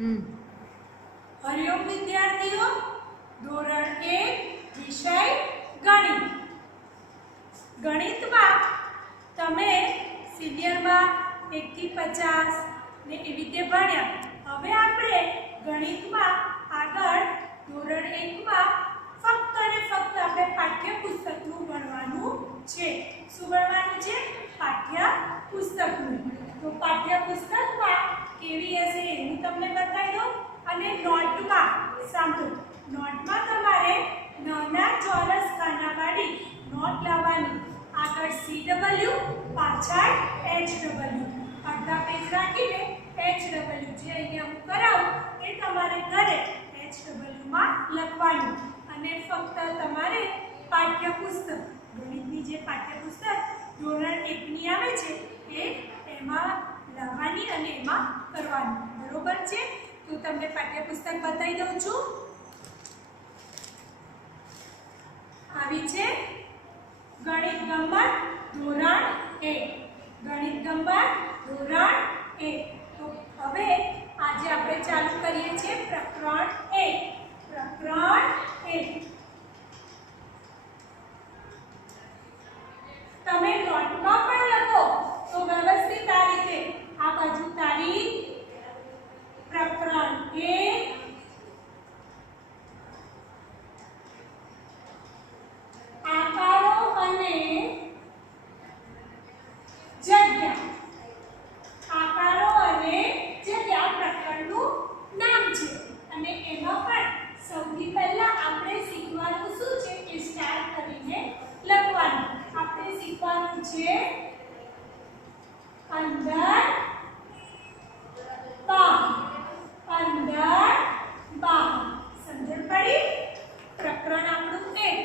હરિઓમ વિદ્યાર્થીઓ, ધોરણ 1 વિષય ગણિત. ગણિતમાં તમે સિનિયરમાં 1 થી 50 ને એવી રીતે ભણ્યા. હવે આપણે ગણિતમાં આગળ ધોરણ 1 માં ફક્ત અને ફક્ત આપણે પાઠ્યપુસ્તકનું ભણવાનું છે. શું ભણવાનું છે? પાઠ્યપુસ્તકનું. તો પાઠ્યપુસ્તકમાં કેવી હશે હું તમને બતાવી દઉં. અને નોટમાં સાંભળો, નોટમાં તમારે નાના ચોરસ ખાનાવાળી નોટ લાવવાની. આગળ CW, પાછળ HW. અડધા પેજ રાખીને HW જે અહીંયા હું કરાવું એ તમારે ઘરે HW માં લખવાનું. અને ફક્ત તમારે પાઠ્યપુસ્તક, ગણિતની જે પાઠ્યપુસ્તક ધોરણ 1 ની આવે છે એમાં લાવવાની અને એમાં કરવાનું. બરોબર છે? તો તમને પાઠ્યપુસ્તક બતાવી દઉં છું. આવી છે ગણિત ગમ્મત ધોરણ 1. ગણિત ગમ્મત ધોરણ 1. તો હવે આજે આપણે ચાલુ કરીએ છીએ પ્રકરણ 1. પ્રકરણ 1. તમે નોટમાં પણ લખો તો વ્યવસ્થિત આ રીતે આ બાજુ તારીખ, પ્રકરણ 1, આકારો અને જગ્યા. આકારો અને જગ્યા પ્રકરણનું નામ છે. અને એમાં પણ સૌથી પહેલા આપણે શીખવાનું શું છે એ સ્ટાર્ટ કરીને લખવાનું. આપણે શીખવાનું છે અંદર બહાર, અંદર બહાર. સમજણ પડી? પ્રકરણ આપણું 1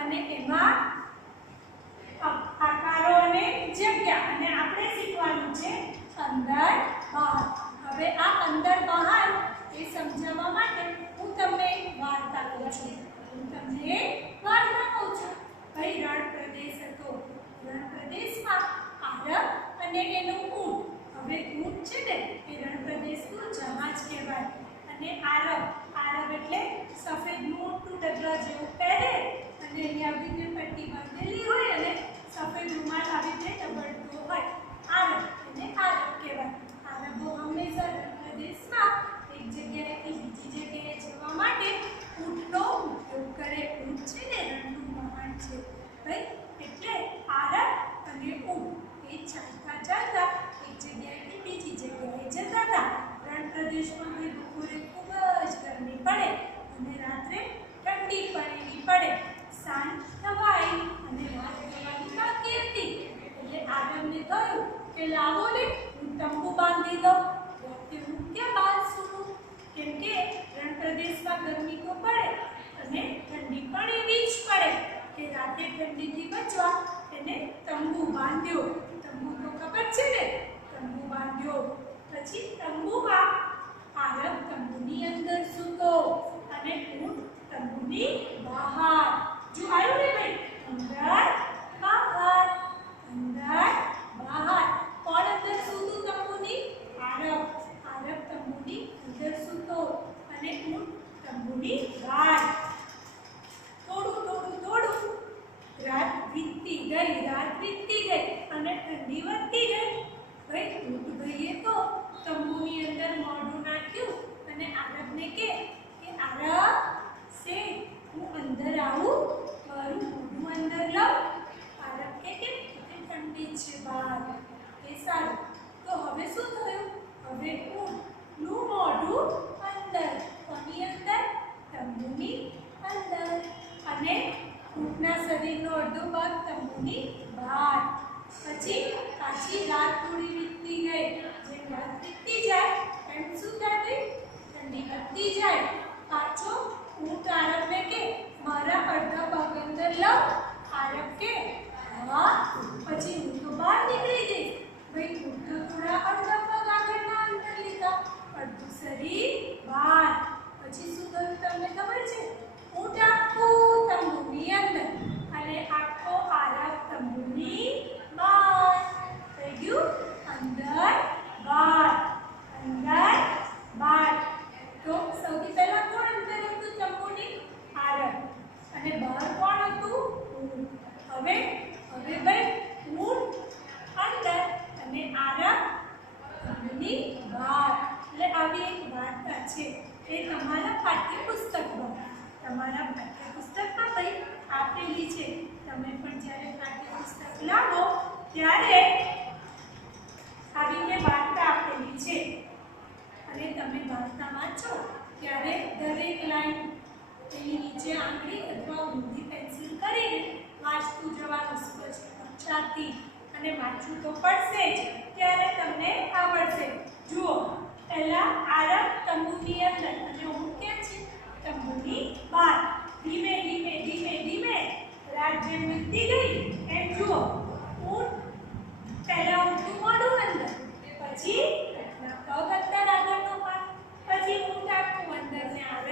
અને એમાં આકારો અને જગ્યા. અને આપણે શીખવાનું છે અંદર બહાર. હવે આ અંદર બહાર એ સમજાવવા માટે હું તમને એક વાર્તા કહું છું. ભાઈ રણ પ્રદેશ હતો. રણ પ્રદેશમાં આરબ અને એનું ઊંટ. હવે ઊંટ છે ને એ રણ પ્રદેશનું જહાજ કહેવાય. અને આરબ એટલે સફેદ મોટું ડગલા જેવું પહેરે અને એની આવી રીતે પટ્ટી બાંધેલી હોય અને સફેદ રૂમાલ આવી રીતે ડબડતો હોય. આરબ કહેવાય. આરબો હંમેશા રણ પ્રદેશમાં એક જગ્યાએથી બીજી જગ્યાએ જવા માટે ઊંટનો ઉપયોગ કરે. ઊંટ છે ને રણનું વાહન છે ભાઈ. એટલે આરબ અને ઊંટ એ ચાલતા એક જગ્યાએથી બીજી જગ્યાએ જતા હતા. રણ પ્રદેશમાં બપોરે ખૂબ જ ગરમી પડે અને રાત્રે ઠંડી પડેલી પડે. સાંજ થવાય અને રાત થવાની બાકી હતી. એટલે આરબને કહ્યું કે લાવો ને હું તંબુ બાંધી દઉં. રાતે હું ક્યાં બાંધશું? કેમ કે રણ પ્રદેશમાં ગરમી તો પડે અને ઠંડી પણ એવી જ પડે કે રાતે ઠંડીથી બચવા એને તંબુ બાંધ્યો. તંબુ તો ખબર છે ને? તંબુ બાંધ્યો. પછી તંબુમાં આરબ તંબુની અંદર સૂતો અને ઊંટ તંબુની બહાર. જો આવ્યું ને ભાઈ? અંદર બહાર, અંદર બહાર. કોણ અંદર સૂતું તંબુની? આરબ તંબુની અંદર સૂતો અને ઊંટ તંબુની બહાર. થોડું રાત વીતતી ગઈ અને ઠંડી વધતી ગઈ. ભાઈ ઊંટ ભાઈએ તો તંબુની અંદર મોઢું નાખ્યું અને આરબને કે આરબ સે હું અંદર આવું, મારું મોઢું અંદર લઉં. આરબ કે ઠંડી છે બહાર. એ સારું. તો હવે શું થયું? હવે ઊંટનું મોઢું અંદર. કોની અંદર? તંબુની છે એ તમારા પાઠ્યપુસ્તકમાં ભાઈ આપેલી છે. તમે પણ જ્યારે પાઠ્યપુસ્તક લાવો ત્યારે આવીને વાર્તા આપેલી છે અને તમે વાર્તા વાંચો ત્યારે દરેક લાઈન તેની નીચે આંગળી અથવા ઊંધી પેન્સિલ કરીને વાંચતું જવાનું સ્પષ્ટતાથી અને વાંચવું તો પડશે જ, ત્યારે તમને આવડશે. જુઓ, પહેલા આરબ તંબુની અંદર અને ઊંટ ક્યાં છે? તંબુની બહાર. ધીમે ધીમે ધીમે ધીમે રાત જેમ વીતતી ગઈ એમ જુઓ, ઊંટ પહેલા ઊંટનું મોઢું અંદર, પછી પગ અંદર આગળનો ભાગ, પછી ઊંટ આખું અંદર ને આરબ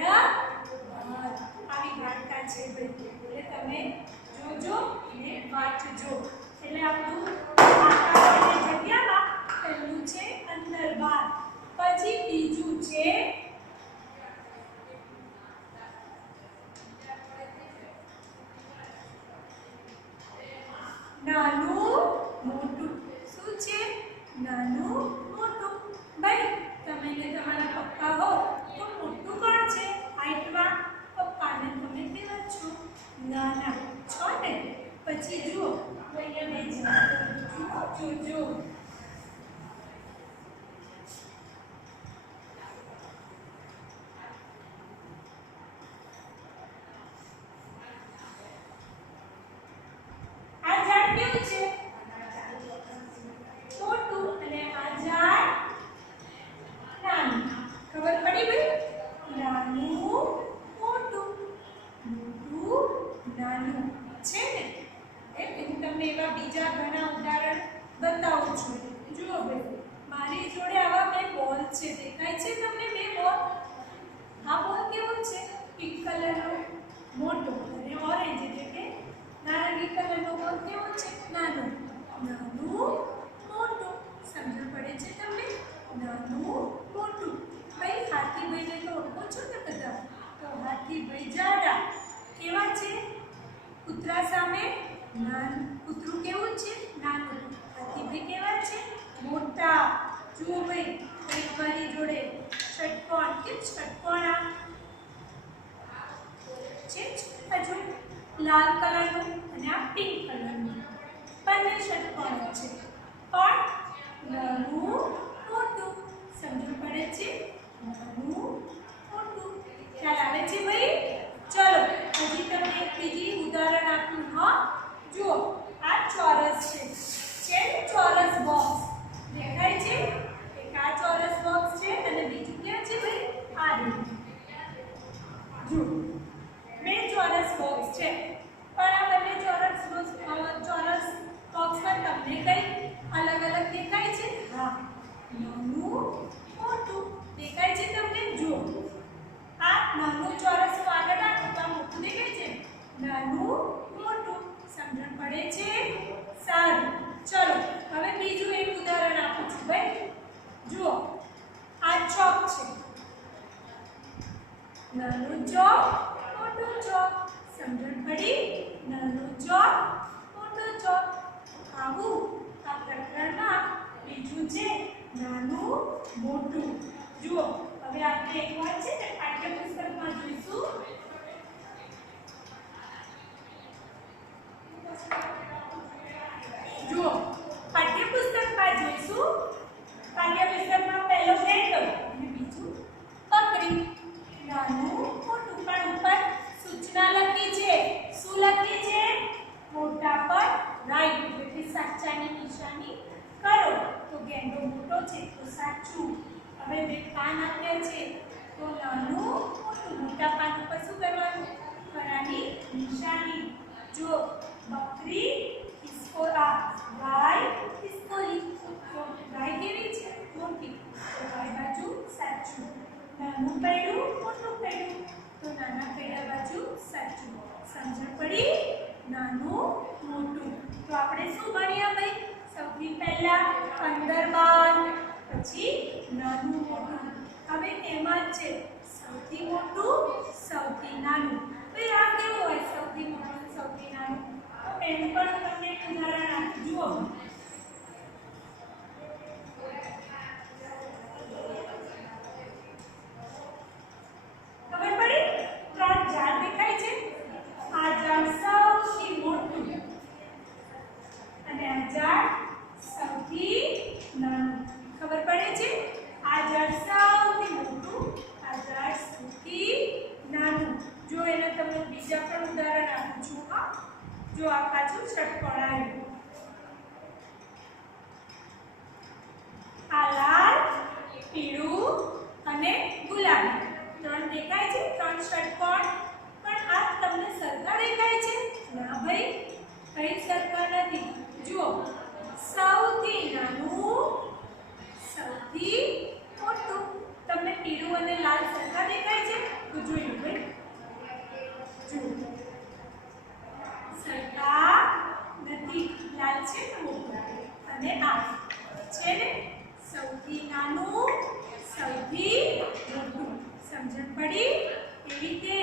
આવી વાર્તા છે ભાઈ. એટલે તમે જોજો અને વાંચજો. એટલે આપણું આકારની જગ્યામાં પહેલું છે અંદર બહાર, પછી બીજું છે નાનું મોટું. શું છે? નાનું મોટું. ભાઈ તમે ને તમારા પપ્પા હો તો મોટું કોણ છે હાઈટમાં? પપ્પાને તમે કેવા છો? નાના છો ને. પછી જુઓ અહીંયા જોજો, આ ઝાડ કેવું છે? મોટું. અને આ ઝાડ નાનું. ખબર પડી ભાઈ? નાનું મોટું, મોટું નાનું છે ને. હું તમને એવા બીજા ઘણા ઉદાહરણ બતાવું છું. જુઓ ભાઈ, મારી જોડે આવા બે બોલ છે, દેખાય છે તમને બે બોલ? આ બોલ કેવો છે? પિંક કલરનો મોટો અને ઓરેન્જ એટલે કે નારંગી કલરનો બોલ કેવો છે? નાનો. નાનું મોટું. સમજ પડે છે તમને? નાનું મોટું. ભાઈ હાથીભાઈને તો ઓળખો છો ને બધા? તો હાથીભાઈ જાડા કેવા છે? કૂતરા સામે કૂતરું કેવું છે? નાનું. હાથીભાઈ કેવા છે? મોટા. જુઓ ભાઈ, એક મારી જોડે ષટકોણ. કેમ ષટકોણ આ છે? હજુ લાલ કલરનું અને આ પિંક કલરનું બંને ષટકોણ છે. પણ નાનું મોટું. સમજ પડે છે? નાનું મોટું. ખ્યાલ આવે છે ભાઈ? ચલો હજી તમને એક બીજી ઉદાહરણ આપું. હા જુઓ, આ ચોરસ છે ને? ચોરસ બોક્સ દેખાય છે? એક આ ચોરસ બોક્સ છે અને બીજું ક્યાં છે ભાઈ? આ જુઓ, બે ચોરસ બોક્સ છે. પણ આ બંને ચોરસ બોક્સમાં તમને કઈ અલગ અલગ દેખાય છે? હા, નાનું મોટું દેખાય છે તમને. જુઓ, આ નાનું ચોરસ આગળ રાખો તો મોટું દેખાય છે. નાનું મોટું. સમજણ પડે છે? સારું. ચલો હવે બીજું એક ઉદાહરણ આપું છું ભાઈ. જુઓ, આ ચોક છે. નાનું ચોક, મોટું ચોક. સમજણ પડી? નાનું ચોક, મોટું ચોક. આવું આ પ્રકરણમાં બીજું છે નાનું મોટું. જુઓ, હવે આપણે એક વાત છે ને પાઠ્યપુસ્તકમાં જોઈશું. જુઓ, પાઠ્યપુસ્તકમાં જોઈશું. પાઠ્યપુસ્તકમાં પહેલો ગેંડો અને બીજું બકરી. નાનું મોટું. પણ ઉપર સૂચના લખી છે. શું લખી છે? મોટા પર રાઈટ એટલે સાચાની નિશાની કરો. તો ગેંડો મોટો છે તો સાચું. હવે બે કાન આપ્યા છે તો નાનું મોટું. મોટા પાન ઉપર શું કરવાનું? ખરાની નિશાની. જો બકરી ખિસકોલા, ગાય ખિસકોલી. તો ગાય કેવી છે? મોટી. તો ગાય બાજુ સાચું. નાનું પૈડું, મોટું પૈડું. તો નાના પૈડા બાજુ સાચું. સમજણ પડી? નાનું મોટું. તો આપણે શું ભણ્યા ભાઈ? સૌથી પહેલા અંદર બાર, પછી નાનું મોટું. હવે એમાં છે સૌથી મોટું, સૌથી નાનું. ભાઈ આ કેવું હોય? સૌથી મોટું, સૌથી નાનું. તો એનું પણ તમને ઉદાહરણ આપું. જુઓ, જો આ પાછું ષટકોણ આવ્યું. આ લાલ, પીળું અને ગુલાબી 3 દેખાય છે, 3 ષટકોણ. પણ આ તમને સરખા દેખાય છે? ના ભાઈ, કઈ સરખા નથી. જુઓ, સૌથી નાનું, સૌથી મોટું. તમને પીળું અને લાલ સરખા દેખાય છે? તો જોઈ લો ભાઈ, જુઓ સરખા નથી. લાલ છે ને મોટું, અને આ છે ને સૌથી નાનું, સૌથી મોટું. સમજણ પડી? એ રીતે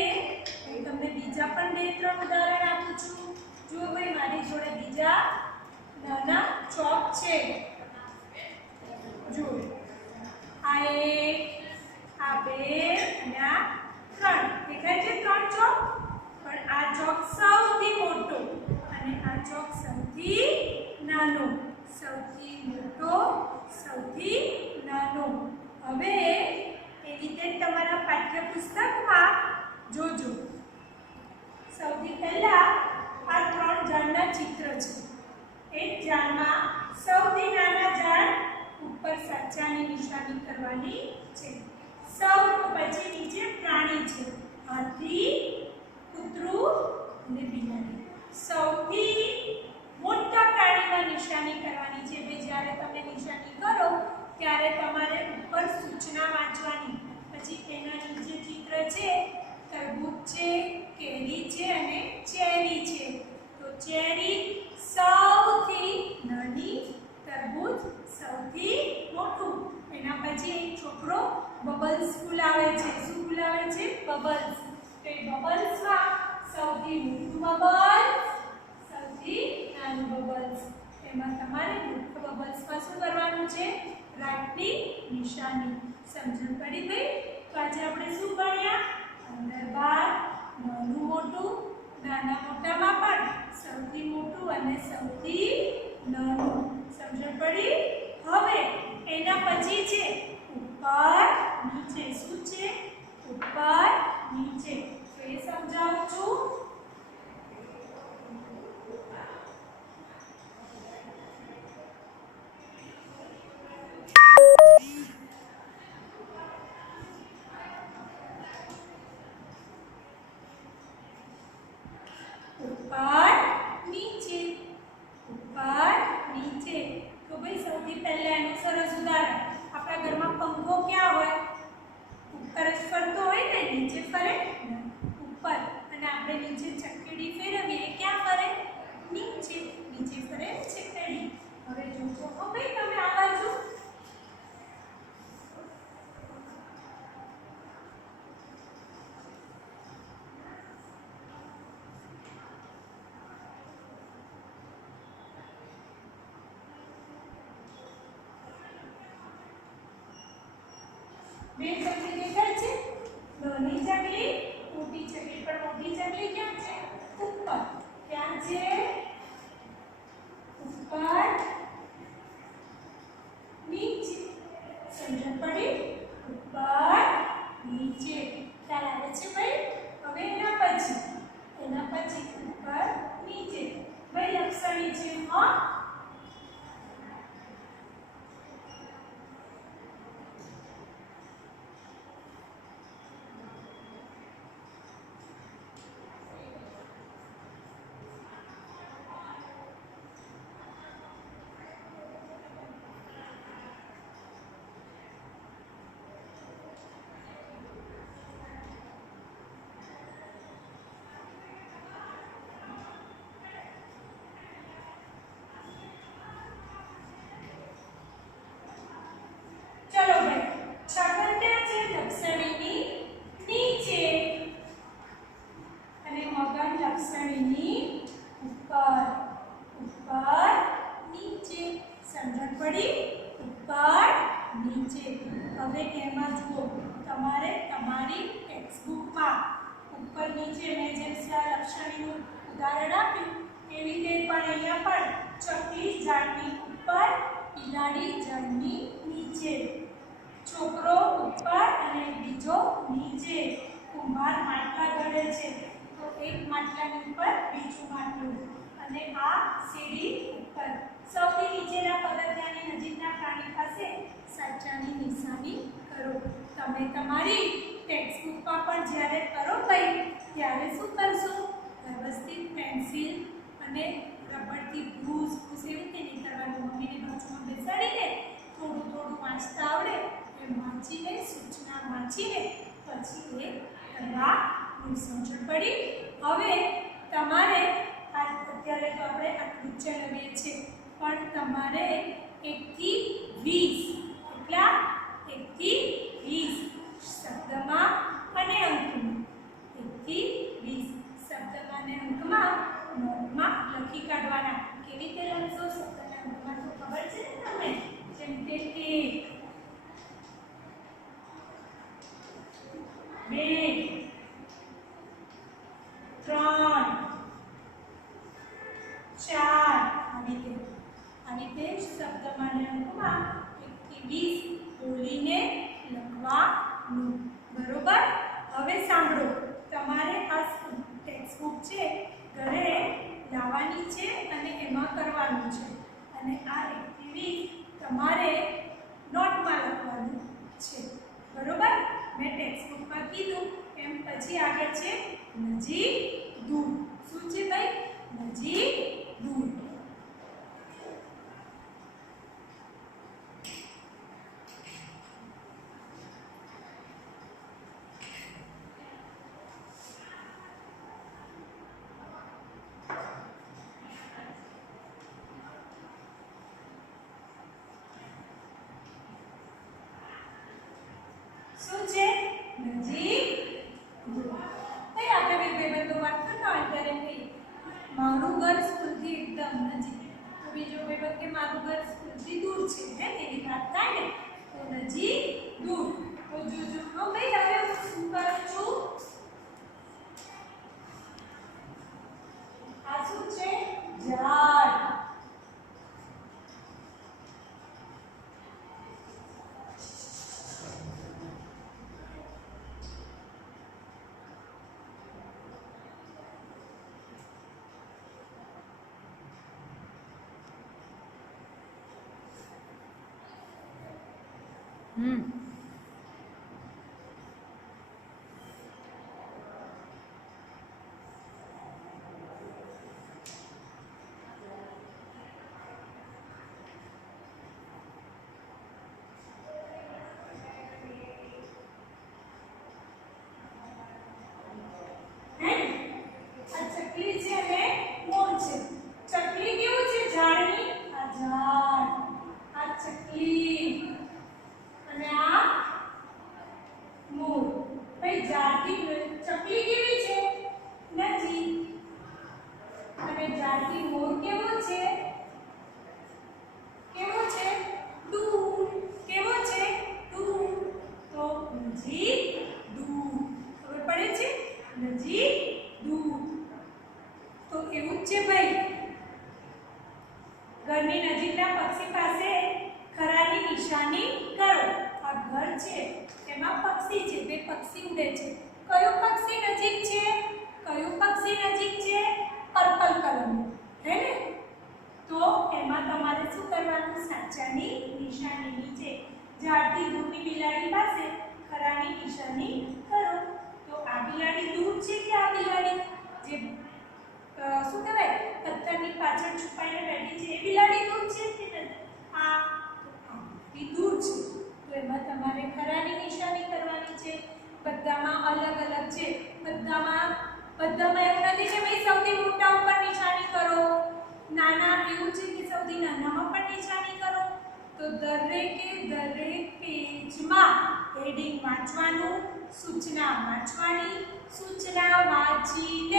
હું તમને બીજા પણ 2-3 ઉદાહરણ આપું છું. જુઓ ભાઈ, મારી જોડે બીજા નાના ચોક છે. જુઓ, આ 1, આ 2 અને આ 3 દેખાય છે. 3 ચોક. પણ આ ચોક સૌથી મોટો અને આ ચોક સૌથી નાનો. સૌથી મોટો, સૌથી નાનો. હવે એ રીતે તમારા પાઠ્યપુસ્તકમાં જોજો. સૌથી પહેલા આ 3 ઝાડના ચિત્ર છે. એક ઝાડમાં સૌથી નાના ઝાડ ઉપર સાચાની નિશાની કરવાની છે. સૌ પછી નીચે પ્રાણી છે. હાથી, કૂતરું અને બિલાડી. સૌથી મોટા પ્રાણીમાં નિશાની કરવાની છે. ભાઈ, જ્યારે તમે નિશાની કરો ત્યારે તમારે ઉપર સૂચના વાંચવાની. પછી એના નીચે ચિત્ર છે. તરબૂચ છે, કેરી છે અને ચેરી છે. તો ચેરી સૌથી નાની, તરબૂચ સૌથી મોટું. એના પછી એક છોકરો બબલ્સ ફૂલાવે છે. શું ફૂલાવે છે? બબલ્સ. તો એ બબલ્સમાં સૌથી મોટું બબલ્સ, સૌથી નાનું બબલ્સ. એમાં તમારે મોટા બબલ્સમાં શું કરવાનું છે? રાઈટની નિશાની. સમજણ પડી ભાઈ? તો આજે આપણે શું ભણ્યા? અંદર બહાર, નાનું મોટું, નાના મોટામાં પણ સૌથી મોટું અને સૌથી નાનું. સમજણ પડી? હવે એના પછી છે ઉપર નીચે. શું છે? ઉપર નીચે. તો એ સમજાવું છું. ઉપર નીચે, ઉપર નીચે. તો ભાઈ સૌથી પહેલા એનું સરસ ઉદાહરણ. આપણા ઘરમાં પંખો ક્યાં હોય? ઉપર જ ફરતો હોય ને, નીચે ફરે? ઉપર. અને આપણે નીચે ચકડી ફેરવીએ, ક્યાં ફરે? નીચે. નીચે ફરે ચકડી. હવે જોજો હો ભાઈ તમે આ બાજુ. બે ચકલી દેખાય છે? નાની ચકલી, મોટી ચકલી. પણ મોટી ચકલી ક્યાં છે? ઉપર. ક્યાં છે? ઉપર નીચે. સમજણ પડી? ઉપર નીચે. ખ્યાલ આવે છે ભાઈ? હવે એના પછી ઉપર નીચે. ભાઈ લક્ષણી છે. હા, હવે એમાં જુઓ તમારે તમારી ટેક્સ્ટબુકમાં ઉપર નીચે મેં જેમ લક્ષણીનું ઉદાહરણ આપ્યું એવી રીતે પણ અહીંયા પણ ચકલી ઝાડની ઉપર, બિલાડી ઝાડની નીચે, છોકરો ઉપર અને બીજો નીચે, કુંભાર માટલા ઘડે છે તો એક માટલાની ઉપર બીજું માટલું, અને આ સીડી ઉપર. સૌથી નીચેના પગથિયાની નજીકના પ્રાણી પાસે સાચાની નિશાની કરો. તમે તમારી ટેક્સ્ટબુકમાં પણ જ્યારે કરો ભાઈ ત્યારે શું કરશો? વ્યવસ્થિત પેન્સિલ અને રબરથી ભૂસ ભૂસ એવી રીતે નહીં કરવાનું. મમ્મીની બાજુમાં બેસાડીને થોડું થોડું વાંચતા આવડે એ વાંચીને સૂચના વાંચીને પછી એ કરવા સમજણ પડી. હવે તમારે અત્યારે તો આપણે આટલું જ ચલાવીએ છીએ પણ તમારે 1 થી 20 કેટલા 1 થી 20 શબ્દમાં અને અંકમાં 1 થી 20 શબ્દમાં અને અંકમાં નોટમાં લખી કાઢવાના. કેવી રીતે લખશો શબ્દના અંકમાં તો ખબર છે ને તમને? જેમ કે 1 2 3 4 આવી રીતે શબ્દમાં અને અંકમાં 1 થી 20 બોલીને લખવાનું. બરોબર? હવે સાંભળો, તમારે આ ટેક્સ્ટબુક છે ઘરે લાવવાની છે અને એમાં કરવાનું છે અને આ 1 થી 20 તમારે નોટમાં લખવાનું છે. બરોબર? મેં ટેક્સ્ટબુકમાં કીધું એમ પછી આગળ છે નજીક દૂર. શું છે ભાઈ? નજીક દૂર. શું છે? નજીક દૂર. ભાઈ આપણે બે ભાઈબંધો વાત કરતા હોય ત્યારે કઈ મારું ઘર સ્કૂલથી એકદમ નજીક તો બીજો ભાઈબંધ કે મારું ઘર સ્કૂલથી દૂર છે હે એવી વાત થાય ને તો નજીક દૂર. તો જોજો હા ભાઈ હવે હું શું કરું છું? આ શું છે? ઝાડ. ચકલી છે અને મોર છે. ચકલી કેવું છે? ઝાડની આ ઝાડ, આ ચકલી અને આ મોર. ભાઈ ઝાડથી ચકલી કેવી છે? નજીક અને ઝાડથી મોર કેવો છે? કેવો છે? દૂર. કેવો છે? દૂર. તો નજીક દૂર. ખબર પડે છે? નજીક દૂર. તો એવું જ છે ભાઈ. ઘરની નજીકના પક્ષી પાસે ખરાની નિશાની કરો. આ ઘર છે એમાં પક્ષી છે, બે પક્ષી ઉડે છે. કયું પક્ષી નજીક છે? કયું પક્ષી નજીક છે? પર્પલ કલરનું હે ને? તો એમાં તમારે શું કરવાનું? સાચાની નિશાની નીચે ઝાડથી દૂરની બિલાડી પાસે ખરાની નિશાની કરો. તો આ બિલાડી દૂર છે કે આ બિલાડી જે શું કહેવાય પથ્થરની પાછળ છુપાઈને બેઠી છે એ બિલાડી દૂર છે કે આ દૂર છે? તો એમાં તમારે ખરાની નિશાની કરવાની છે. બધામાં અલગ અલગ છે. બધામાં એવું નથી કે ભાઈ સૌથી મોટા ઉપર નિશાની કરો, નાના એવું છે કે સૌથી નાનામાં પણ નિશાની કરો. તો દરેકે દરેક પેજમાં હેડિંગ વાંચવાનું, સૂચના વાંચવાની, સૂચના વાંચીને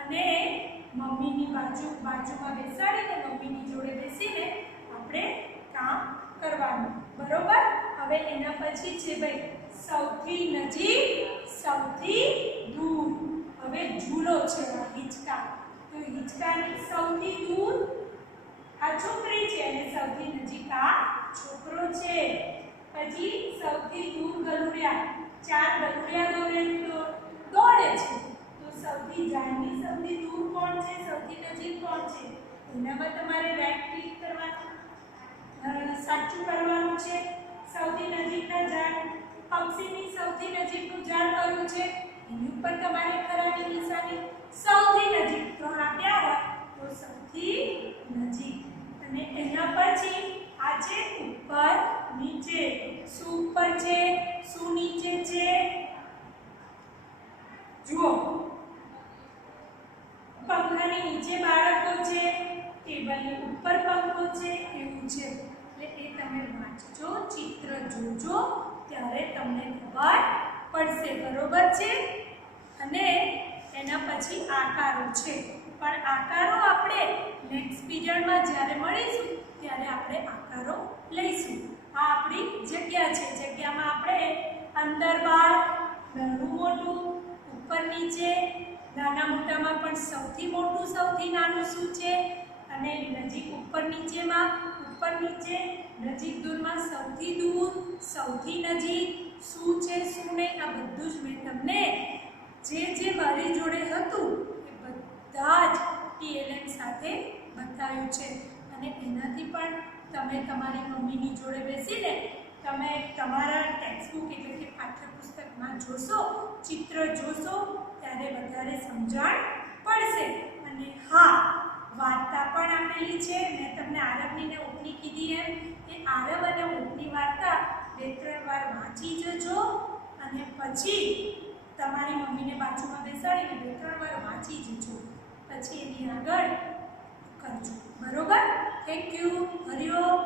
અને મમ્મીની બાજુમાં બેસાડીને મમ્મીની જોડે બેસીને આપણે કામ કરવાનું. બરોબર? હવે એના પછી છે ભાઈ સૌથી નજીક, સૌથી દૂર. હવે ઝૂલો છે હિંચકા. તો હિંચકાની સૌથી દૂર આ છોકરી છે અને સૌથી નજીક આ છોકરો છે. પછી સૌથી દૂર ગલુડિયા. 4 ગલુડિયા દોડે છે. તો સૌથી જાણની સૌથી દૂર કોણ છે, સૌથી નજીક કોણ છે, એનામાં તમારે રાઈટ ક્લિક કરવાનું, સાચું કરવાનું છે. સૌથી નજીકના ઝાડ, પક્ષીની સૌથી નજીકનું ઝાડ કયું છે, એની ઉપર તમારે ખરાની નિશાની. સૌથી નજીક 3 આપ્યા હોય તો સૌથી નજીક. અને એના પછી આ છે ઉપર નીચે. શું ઉપર છે, શું નીચે છે? જુઓ, પંખાની નીચે બાળકો છે, ટેબલની ઉપર પંખો છે, એવું છે. એટલે એ તમે વાંચજો, ચિત્ર જોજો, ત્યારે તમને ખબર પડશે. બરોબર છે? અને એના પછી આકારો છે, પણ આકારો આપણે નેક્સ્ટ પીરિયડમાં જ્યારે મળીશું ત્યારે આપણે આકારો લઈશું. આ આપણી જગ્યા છે. જગ્યામાં આપણે અંદર બહાર, નાનું મોટું, ઉપર નીચે, નાના મોટામાં પણ સૌથી મોટું સૌથી નાનું શું છે, અને નજીક ઉપર નીચેમાં ઉપર નીચે, નજીક દૂરમાં સૌથી દૂર, સૌથી નજીક, શું છે શું નહીં, આ બધું જ મેં તમને જે મારી જોડે હતું એ બધા જ TLM સાથે બતાવ્યું છે. અને એનાથી પણ તમે તમારી મમ્મીની જોડે બેસીને તમે તમારા ટેક્સ્ટબુક એટલે કે પાઠ્યપુસ્તકમાં જોશો, ચિત્ર જોશો, ત્યારે વધારે સમજણ પડશે. અને હા, વાર્તા પણ આપેલી છે. મેં તમને આરબની ને ઊંટની કીધી એમ કે આરબ અને ઊંટની વાર્તા 2-3 વાર વાંચી જજો અને પછી તમારી મમ્મીને બાજુમાં બેસાડીને 2-3 વાર વાંચી જજો, પછી એની આગળ કરજો. બરોબર? Thank you. હરિઓમ.